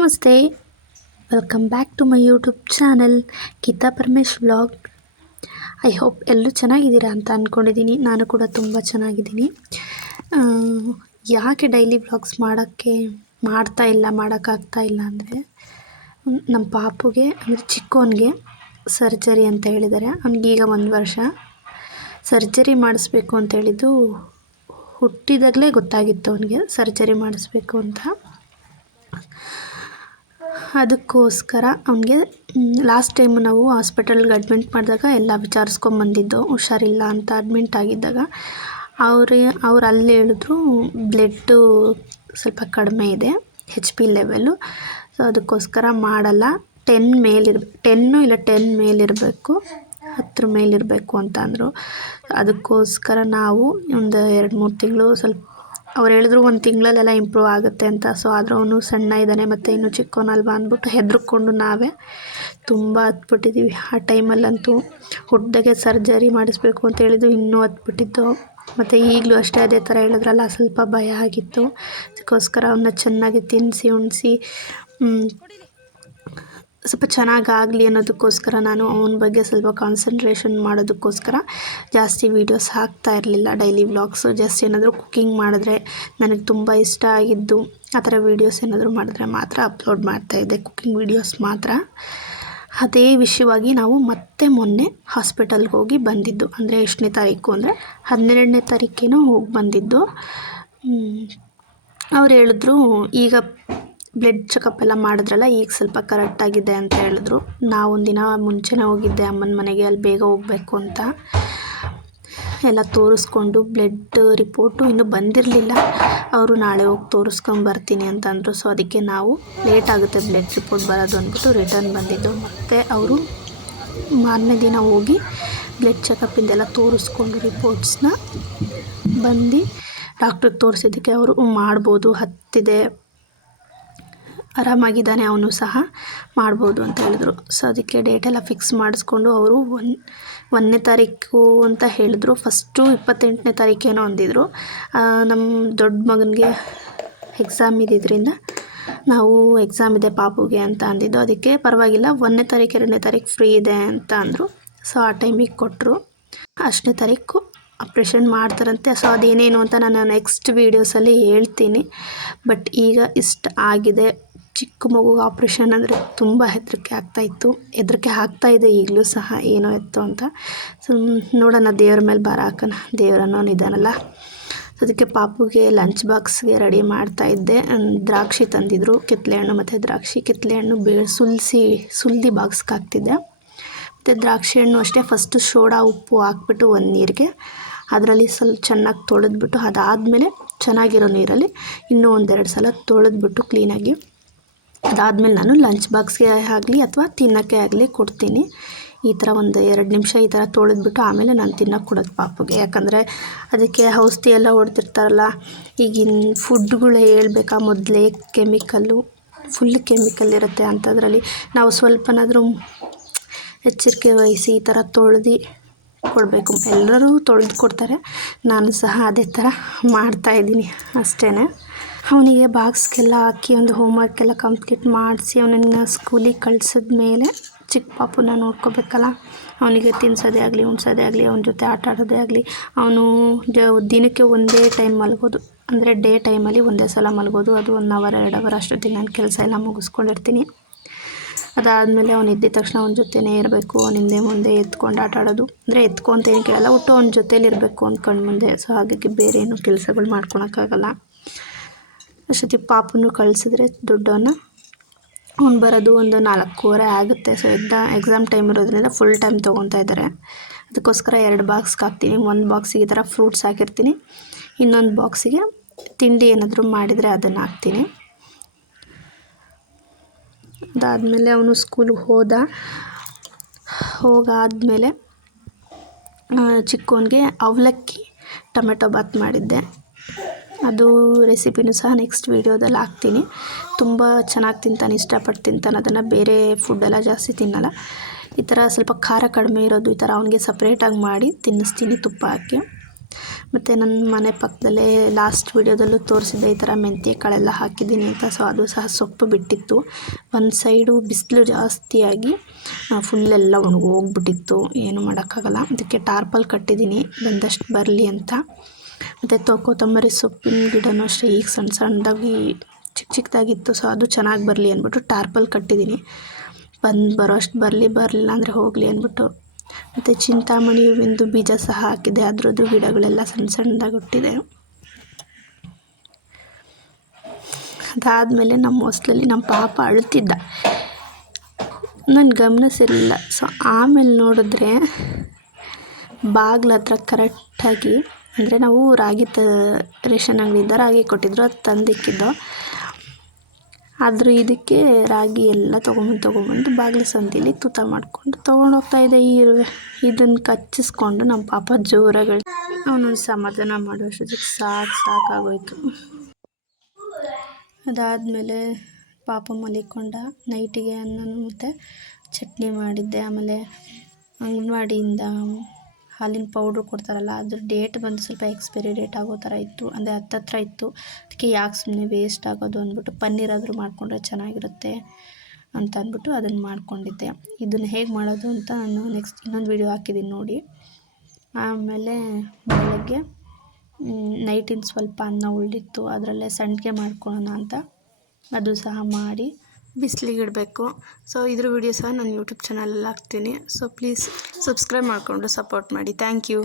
ನಮಸ್ತೆ, welcome back to my YouTube channel Geeta Paramesh vlog. I hope ಎಲ್ಲರೂ ಚೆನ್ನಾಗಿದ್ದೀರಾ ಅಂತ ಅಂದ್ಕೊಂಡಿದ್ದೀನಿ. ನಾನು ಕೂಡ ತುಂಬ ಚೆನ್ನಾಗಿದ್ದೀನಿ. ಯಾಕೆ ಡೈಲಿ ವ್ಲಾಗ್ಸ್ ಮಾಡೋಕ್ಕಾಗ್ತಾ ಇಲ್ಲ ಅಂದರೆ ನಮ್ಮ ಪಾಪುಗೆ ಅಂದರೆ ಚಿಕ್ಕವನಿಗೆ ಸರ್ಜರಿ ಅಂತ ಹೇಳಿದ್ದಾರೆ. ಅವನಿಗೀಗ 1 ವರ್ಷ. ಸರ್ಜರಿ ಮಾಡಿಸ್ಬೇಕು ಅಂತ ಹೇಳಿದ್ದು ಹುಟ್ಟಿದಾಗಲೇ ಗೊತ್ತಾಗಿತ್ತು ಅವನಿಗೆ ಸರ್ಜರಿ ಮಾಡಿಸ್ಬೇಕು ಅಂತ. ಅದಕ್ಕೋಸ್ಕರ ಅವನಿಗೆ ಲಾಸ್ಟ್ ಟೈಮ್ ನಾವು ಹಾಸ್ಪಿಟಲ್ಗೆ ಅಡ್ಮಿಟ್ ಮಾಡಿದಾಗ ಎಲ್ಲ ವಿಚಾರಿಸ್ಕೊಂಬಂದಿದ್ದು. ಹುಷಾರಿಲ್ಲ ಅಂತ ಅಡ್ಮಿಂಟ್ ಆಗಿದ್ದಾಗ ಅವ್ರು ಅಲ್ಲಿ ಹೇಳಿದ್ರು ಬ್ಲಡ್ಡು ಸ್ವಲ್ಪ ಕಡಿಮೆ ಇದೆ, HP ಲೆವೆಲ್ಲು. ಸೊ ಅದಕ್ಕೋಸ್ಕರ ಮಾಡಲ್ಲ. 10 ಇಲ್ಲ 10 ಮೇಲಿರಬೇಕು, 10 ಮೇಲಿರಬೇಕು ಅಂತ ಅಂದರು. ಅದಕ್ಕೋಸ್ಕರ ನಾವು ಒಂದು 2-3 ತಿಂಗಳು ಸ್ವಲ್ಪ ಅವ್ರು ಹೇಳಿದ್ರು 1 ತಿಂಗಳಲ್ಲೆಲ್ಲ ಇಂಪ್ರೂವ್ ಆಗುತ್ತೆ ಅಂತ. ಸೊ ಆದರೂ ಅವನು ಸಣ್ಣ ಇದ್ದಾನೆ ಮತ್ತು ಇನ್ನೂ ಚಿಕ್ಕವನಲ್ವಾ ಅಂದ್ಬಿಟ್ಟು ಹೆದರ್ಕೊಂಡು ನಾವೇ ತುಂಬ ಹತ್ಬಿಟ್ಟಿದ್ದೀವಿ. ಆ ಟೈಮಲ್ಲಂತೂ ಹುಟ್ಟಿದಾಗೆ ಸರ್ಜರಿ ಮಾಡಿಸ್ಬೇಕು ಅಂತ ಹೇಳಿದ್ದು ಇನ್ನೂ ಹತ್ಬಿಟ್ಟಿತ್ತು. ಮತ್ತು ಈಗಲೂ ಅಷ್ಟೇ ಅದೇ ಥರ ಹೇಳಿದ್ರಲ್ಲ, ಸ್ವಲ್ಪ ಭಯ ಆಗಿತ್ತು. ಅದಕ್ಕೋಸ್ಕರ ಅವನ್ನ ಚೆನ್ನಾಗಿ ತಿನ್ನಿಸಿ ಉಣಿಸಿ ಸ್ವಲ್ಪ ಚೆನ್ನಾಗಾಗಲಿ ಅನ್ನೋದಕ್ಕೋಸ್ಕರ ನಾನು ಅವನ ಬಗ್ಗೆ ಸ್ವಲ್ಪ ಕಾನ್ಸಂಟ್ರೇಷನ್ ಮಾಡೋದಕ್ಕೋಸ್ಕರ ಜಾಸ್ತಿ ವೀಡಿಯೋಸ್ ಹಾಕ್ತಾ ಇರಲಿಲ್ಲ. ಡೈಲಿ ವ್ಲಾಗ್ಸು ಜಸ್ಟ್ ಏನಾದರೂ ಕುಕ್ಕಿಂಗ್ ಮಾಡಿದ್ರೆ ನನಗೆ ತುಂಬ ಇಷ್ಟ ಆಗಿದ್ದು ಆ ಥರ ವೀಡಿಯೋಸ್ ಏನಾದರೂ ಮಾಡಿದ್ರೆ ಮಾತ್ರ ಅಪ್ಲೋಡ್ ಮಾಡ್ತಾಯಿದ್ದೆ, ಕುಕ್ಕಿಂಗ್ ವೀಡಿಯೋಸ್ ಮಾತ್ರ. ಅದೇ ವಿಷಯವಾಗಿ ನಾವು ಮತ್ತೆ ಮೊನ್ನೆ ಹಾಸ್ಪಿಟಲ್ಗೆ ಹೋಗಿ ಬಂದಿದ್ದು. ಅಂದರೆ ಎಷ್ಟನೇ ತಾರೀಕು ಅಂದರೆ 12ನೇ ತಾರೀಕೇನೋ ಹೋಗಿ ಬಂದಿದ್ದು. ಅವ್ರು ಹೇಳಿದ್ರು ಈಗ ಬ್ಲಡ್ ಚೆಕಪ್ ಎಲ್ಲ ಮಾಡಿದ್ರಲ್ಲ, ಈಗ ಸ್ವಲ್ಪ ಕರೆಕ್ಟಾಗಿದೆ ಅಂತ ಹೇಳಿದ್ರು. ನಾವೊಂದಿನ ಮುಂಚೆನೇ ಹೋಗಿದ್ದೆ ಅಮ್ಮನ ಮನೆಗೆ, ಅಲ್ಲಿ ಬೇಗ ಹೋಗಬೇಕು ಅಂತ. ಎಲ್ಲ ತೋರಿಸ್ಕೊಂಡು ಬ್ಲಡ್ ರಿಪೋರ್ಟು ಇನ್ನೂ ಬಂದಿರಲಿಲ್ಲ. ಅವರು ನಾಳೆ ಹೋಗಿ ತೋರಿಸ್ಕೊಂಬರ್ತೀನಿ ಅಂತಂದರು. ಸೊ ಅದಕ್ಕೆ ನಾವು ಲೇಟ್ ಆಗುತ್ತೆ ಬ್ಲಡ್ ರಿಪೋರ್ಟ್ ಬರೋದು ಅಂದ್ಬಿಟ್ಟು ರಿಟರ್ನ್ ಬಂದಿದ್ದು. ಮತ್ತು ಅವರು ಮಾರನೇ ದಿನ ಹೋಗಿ ಬ್ಲಡ್ ಚೆಕಪ್ಪಿಂದೆಲ್ಲ ತೋರಿಸ್ಕೊಂಡು ರಿಪೋರ್ಟ್ಸ್ನ ಬಂದು ಡಾಕ್ಟ್ರಿಗೆ ತೋರಿಸಿದ್ದಕ್ಕೆ ಅವರು ಮಾಡ್ಬೋದು, ಹತ್ತಿದೆ, ಆರಾಮಾಗಿದ್ದಾನೆ, ಅವನು ಸಹ ಮಾಡ್ಬೋದು ಅಂತ ಹೇಳಿದ್ರು. ಸೊ ಅದಕ್ಕೆ ಡೇಟೆಲ್ಲ ಫಿಕ್ಸ್ ಮಾಡಿಸ್ಕೊಂಡು ಅವರು 1ನೇ ತಾರೀಕು ಅಂತ ಹೇಳಿದ್ರು. ಫಸ್ಟು 28ನೇ ತಾರೀಕೇನೋ ಅಂದಿದ್ರು. ನಮ್ಮ ದೊಡ್ಡ ಮಗನಿಗೆ ಎಕ್ಸಾಮ್ ಇದ್ದಿದ್ದರಿಂದ ನಾವು ಎಕ್ಸಾಮ್ ಇದೆ ಪಾಪುಗೆ ಅಂತ ಅಂದಿದ್ದು. ಅದಕ್ಕೆ ಪರವಾಗಿಲ್ಲ 1ನೇ ತಾರೀಕು 2ನೇ ತಾರೀಕು ಫ್ರೀ ಇದೆ ಅಂತ ಅಂದರು. ಸೊ ಆ ಟೈಮಿಗೆ ಕೊಟ್ಟರು. 8ನೇ ತಾರೀಕು ಆಪ್ರೇಷನ್ ಮಾಡ್ತಾರಂತೆ. ಸೊ ಅದೇನೇನು ಅಂತ ನಾನು ನೆಕ್ಸ್ಟ್ ವೀಡಿಯೋಸಲ್ಲಿ ಹೇಳ್ತೀನಿ. ಬಟ್ ಈಗ ಇಷ್ಟ ಆಗಿದೆ. ಚಿಕ್ಕ ಮಗುಗೆ ಆಪ್ರೇಷನ್ ಅಂದರೆ ತುಂಬ ಹೆದರಿಕೆ ಆಗ್ತಾಯಿದೆ ಈಗಲೂ ಸಹ, ಏನೋ ಎತ್ತು ಅಂತ. ಸೊ ನೋಡೋಣ, ದೇವ್ರ ಮೇಲೆ ಭಾರ ಹಾಕೋಣ, ದೇವರನ್ನೋನು ಇದ್ದಾನಲ್ಲ. ಅದಕ್ಕೆ ಪಾಪುಗೆ ಲಂಚ್ ಬಾಕ್ಸ್ಗೆ ರೆಡಿ ಮಾಡ್ತಾಯಿದ್ದೆ. ದ್ರಾಕ್ಷಿ ತಂದಿದ್ರು, ಕಿತ್ತಳೆ ಹಣ್ಣು ಮತ್ತು ದ್ರಾಕ್ಷಿ. ಕಿತ್ತಳೆ ಹಣ್ಣು ಸುಲ್ದಿ ಬಾಕ್ಸ್ಗೆ ಹಾಕ್ತಿದ್ದೆ. ಮತ್ತು ದ್ರಾಕ್ಷಿ ಹಣ್ಣು ಅಷ್ಟೇ ಫಸ್ಟು ಸೋಡಾ ಉಪ್ಪು ಹಾಕ್ಬಿಟ್ಟು ಒಂದು ನೀರಿಗೆ ಅದರಲ್ಲಿ ಸ್ವಲ್ಪ ಚೆನ್ನಾಗಿ ತೊಳೆದ್ಬಿಟ್ಟು, ಅದಾದಮೇಲೆ ಚೆನ್ನಾಗಿರೋ ನೀರಲ್ಲಿ ಇನ್ನೂ 1-2 ಸಲ ತೊಳೆದ್ಬಿಟ್ಟು ಕ್ಲೀನಾಗಿ, ಅದಾದಮೇಲೆ ನಾನು ಲಂಚ್ ಬಾಕ್ಸ್ಗೆ ಆಗಲಿ ಅಥವಾ ತಿನ್ನೋಕ್ಕೆ ಆಗಲಿ ಕೊಡ್ತೀನಿ. ಈ ಥರ ಒಂದು 2 ನಿಮಿಷ ಈ ಥರ ತೊಳೆದ್ಬಿಟ್ಟು ಆಮೇಲೆ ನಾನು ತಿನ್ನೋಕ್ಕೆ ಕೊಡೋದು ಪಾಪುಗೆ. ಯಾಕಂದರೆ ಅದಕ್ಕೆ ಔಷಧಿ ಎಲ್ಲ ಹೊಡ್ತಿರ್ತಾರಲ್ಲ, ಈಗಿನ ಫುಡ್ಗಳು ಹೇಳ್ಬೇಕಾ, ಮೊದಲೇ ಫುಲ್ ಕೆಮಿಕಲ್ ಇರುತ್ತೆ. ಅಂಥದ್ರಲ್ಲಿ ನಾವು ಸ್ವಲ್ಪನಾದರೂ ಎಚ್ಚರಿಕೆ ವಹಿಸಿ ಈ ಥರ ತೊಳೆದು ಕೊಡಬೇಕು. ಎಲ್ಲರೂ ತೊಳೆದು ಕೊಡ್ತಾರೆ, ನಾನು ಸಹ ಅದೇ ಥರ ಮಾಡ್ತಾಯಿದ್ದೀನಿ ಅಷ್ಟೇ. ಅವನಿಗೆ ಬಾಕ್ಸ್ಗೆಲ್ಲ ಹಾಕಿ ಒಂದು ಹೋಮ್ವರ್ಕೆಲ್ಲ ಕಂಪ್ಲೀಟ್ ಮಾಡಿಸಿ ಅವನನ್ನು ಸ್ಕೂಲಿಗೆ ಕಳಿಸಿದ್ಮೇಲೆ ಚಿಕ್ಕ ಪಾಪುನ ನೋಡ್ಕೋಬೇಕಲ್ಲ. ಅವನಿಗೆ ತಿನ್ನಿಸೋದೇ ಆಗಲಿ, ಉಣ್ಸೋದೇ ಆಗಲಿ, ಅವನ ಜೊತೆ ಆಟ ಆಡೋದೇ ಆಗಲಿ. ಅವನು ದಿನಕ್ಕೆ ಒಂದೇ ಟೈಮ್ ಮಲಗೋದು, ಅಂದರೆ ಡೇ ಟೈಮಲ್ಲಿ ಒಂದೇ ಸಲ ಮಲಗೋದು. ಅದು 1 ಅವರ್ 2 ಅವರ್ ಅಷ್ಟೊತ್ತಿಗೆ ನಾನು ಕೆಲಸ ಎಲ್ಲ ಮುಗಿಸ್ಕೊಂಡಿರ್ತೀನಿ. ಅದಾದಮೇಲೆ ಅವನು ಎದ್ದಿದ ತಕ್ಷಣ ಅವನ ಜೊತೆನೇ ಇರಬೇಕು. ಅವನ ಹಿಂದೆ ಮುಂದೆ ಎತ್ಕೊಂಡು ಆಟ ಆಡೋದು, ಅಂದರೆ ಎತ್ಕೊಂತ ಏನು ಕೇಳಲ್ಲ, ಒಟ್ಟು ಅವನ ಜೊತೇಲಿರಬೇಕು ಅಂದ್ಕೊಂಡು ಮುಂದೆ. ಸೊ ಹಾಗಾಗಿ ಬೇರೆ ಏನು ಕೆಲಸಗಳು ಮಾಡ್ಕೊಳಕ್ಕಾಗಲ್ಲ. ಅಷ್ಟೊತ್ತಿಗೆ ಪಾಪನ್ನು ಕಳಿಸಿದ್ರೆ ದೊಡ್ಡವನ್ನ, ಅವ್ನು ಬರೋದು ಒಂದು 4:15 ಆಗುತ್ತೆ. ಸೊ ಎಕ್ಸಾಮ್ ಟೈಮ್ ಇರೋದ್ರಿಂದ ಫುಲ್ ಟೈಮ್ ತೊಗೊತಾ ಇದ್ದಾರೆ. ಅದಕ್ಕೋಸ್ಕರ 2 ಬಾಕ್ಸ್ಗೆ ಹಾಕ್ತೀನಿ. 1 ಬಾಕ್ಸಿಗೆ ಈ ಥರ ಫ್ರೂಟ್ಸ್ ಹಾಕಿರ್ತೀನಿ, ಇನ್ನೊಂದು ಬಾಕ್ಸಿಗೆ ತಿಂಡಿ ಏನಾದರೂ ಮಾಡಿದರೆ ಅದನ್ನು ಹಾಕ್ತೀನಿ. ಅದಾದಮೇಲೆ ಅವನು ಸ್ಕೂಲಿಗೆ ಹೋಗಾದಮೇಲೆ ಚಿಕ್ಕವನಿಗೆ ಅವಲಕ್ಕಿ ಟೊಮೆಟೊ ಬಾತ್ ಮಾಡಿದ್ದೆ. ಅದು ರೆಸಿಪಿನೂ ಸಹ ನೆಕ್ಸ್ಟ್ ವೀಡಿಯೋದಲ್ಲಿ ಹಾಕ್ತೀನಿ. ತುಂಬ ಚೆನ್ನಾಗಿ ತಿಂತಾನೆ, ಇಷ್ಟಪಟ್ಟು ತಿಂತಾನೆ ಅದನ್ನು. ಬೇರೆ ಫುಡ್ಡೆಲ್ಲ ಜಾಸ್ತಿ ತಿನ್ನಲ್ಲ. ಈ ಥರ ಸ್ವಲ್ಪ ಖಾರ ಕಡಿಮೆ ಇರೋದು ಈ ಥರ ಅವನಿಗೆ ಸಪ್ರೇಟಾಗಿ ಮಾಡಿ ತಿನ್ನಿಸ್ತೀನಿ ತುಪ್ಪ ಹಾಕಿ. ಮತ್ತು ನನ್ನ ಮನೆ ಪಕ್ಕದಲ್ಲೇ ಲಾಸ್ಟ್ ವೀಡಿಯೋದಲ್ಲೂ ತೋರಿಸಿದ್ದೆ ಈ ಥರ ಮೆಂತ್ಯ ಕಾಳೆಲ್ಲ ಹಾಕಿದ್ದೀನಿ ಅಂತ. ಸೊ ಅದು ಸಹ ಸೊಪ್ಪು ಬಿಟ್ಟಿತ್ತು. ಒಂದು ಸೈಡು ಬಿಸಿಲು ಜಾಸ್ತಿಯಾಗಿ ಫುಲ್ಲೆಲ್ಲ ಒಣಗೋಗ್ಬಿಟ್ಟಿತ್ತು. ಏನು ಮಾಡೋಕ್ಕಾಗಲ್ಲ. ಅದಕ್ಕೆ ಟಾರ್ಪಲ್ ಕಟ್ಟಿದ್ದೀನಿ ಬಂದಷ್ಟು ಬರಲಿ ಅಂತ. ಮತ್ತು ಕೊತ್ತಂಬರಿ ಸೊಪ್ಪಿನ ಗಿಡನೂ ಅಷ್ಟೇ ಈಗ ಸಣ್ಣ ಸಣ್ಣದಾಗಿ ಚಿಕ್ಕದಾಗಿತ್ತು. ಸೊ ಅದು ಚೆನ್ನಾಗಿ ಬರಲಿ ಅಂದ್ಬಿಟ್ಟು ಟಾರ್ಪಲ್ ಕಟ್ಟಿದ್ದೀನಿ. ಬರೋಷ್ಟು ಬರಲಿಲ್ಲ ಅಂದರೆ ಹೋಗಲಿ ಅಂದ್ಬಿಟ್ಟು. ಮತ್ತು ಚಿಂತಾಮಣಿ ಹೂವಿಂದು ಬೀಜ ಸಹ ಹಾಕಿದೆ. ಅದರದ್ದು ಗಿಡಗಳೆಲ್ಲ ಸಣ್ಣದಾಗಿ ಹುಟ್ಟಿದೆ. ಅದಾದಮೇಲೆ ನಮ್ಮ ಹೊಸ್ಲಲ್ಲಿ ನಮ್ಮ ಪಾಪ ಅಳ್ತಿದ್ದ. ನಾನು ಗಮನಿಸಿರಲಿಲ್ಲ. ಸೊ ಆಮೇಲೆ ನೋಡಿದ್ರೆ ಬಾಗ್ಲ ಹತ್ರ ಕರೆಕ್ಟಾಗಿ, ಅಂದರೆ ನಾವು ರಾಗಿ ರೇಷನ್ ಅಂಗಡಿಯಿಂದ ರಾಗಿ ಕೊಟ್ಟಿದ್ರು, ಅದು ತಂದಿಕ್ಕಿದ್ದು. ಆದರೂ ಇದಕ್ಕೆ ರಾಗಿ ಎಲ್ಲ ತೊಗೊಂಬಂದು ಬಾಗಿಲು ಸಂದಿಲಿ ತೂತ ಮಾಡಿಕೊಂಡು ತೊಗೊಂಡೋಗ್ತಾಯಿದ್ದೆ. ಇದನ್ನು ಕಚ್ಚಿಸ್ಕೊಂಡು ನಮ್ಮ ಪಾಪ ಜೋರಾಗಿ ಅವನೊಂದು ಸಮಾಧಾನ ಮಾಡುವಷ್ಟೊತ್ತಿಗೆ ಸಾಕಾಗೋಯ್ತು. ಅದಾದಮೇಲೆ ಪಾಪ ಮಲಿಕೊಂಡ. ನೈಟಿಗೆ ಅನ್ನ ಮತ್ತು ಚಟ್ನಿ ಮಾಡಿದ್ದೆ. ಆಮೇಲೆ ಅಂಗನವಾಡಿಯಿಂದ ಹಾಲಿನ ಪೌಡ್ರು ಕೊಡ್ತಾರಲ್ಲ, ಅದ್ರ ಡೇಟ್ ಬಂದು ಸ್ವಲ್ಪ ಎಕ್ಸ್ಪೈರಿ ಡೇಟ್ ಆಗೋ ಥರ ಇತ್ತು, ಅಂದರೆ ಹತ್ತತ್ರ ಇತ್ತು. ಅದಕ್ಕೆ ಯಾಕೆ ಸುಮ್ಮನೆ ವೇಸ್ಟ್ ಆಗೋದು ಅಂದ್ಬಿಟ್ಟು ಪನ್ನೀರ್ ಆದರೂ ಮಾಡಿಕೊಂಡ್ರೆ ಚೆನ್ನಾಗಿರುತ್ತೆ ಅಂತ ಅಂದ್ಬಿಟ್ಟು ಅದನ್ನು ಮಾಡ್ಕೊಂಡಿದ್ದೆ. ಇದನ್ನು ಹೇಗೆ ಮಾಡೋದು ಅಂತ ನಾನು ನೆಕ್ಸ್ಟ್ ಇನ್ನೊಂದು ವೀಡಿಯೋ ಹಾಕಿದ್ದೀನಿ ನೋಡಿ. ಆಮೇಲೆ ಬೆಳಗ್ಗೆ ನೈಟಿನ ಸ್ವಲ್ಪ ಅನ್ನ ಉಳಿದಿತ್ತು, ಅದರಲ್ಲೇ ಸಂಡಿಗೆ ಮಾಡ್ಕೊಳ್ಳೋಣ ಅಂತ ಅದು ಸಹ ಮಾಡಿ ಬಿಸಿಲಿಗೆ ಇಡಬೇಕು. ಸೊ ಇದ್ರ ವೀಡಿಯೋ ಸಹ ನಾನು ಯೂಟ್ಯೂಬ್ ಚಾನಲಲ್ಲಿ ಹಾಕ್ತೀನಿ. ಸೊ ಪ್ಲೀಸ್ ಸಬ್ಸ್ಕ್ರೈಬ್ ಮಾಡಿಕೊಂಡು ಸಪೋರ್ಟ್ ಮಾಡಿ. Thank you.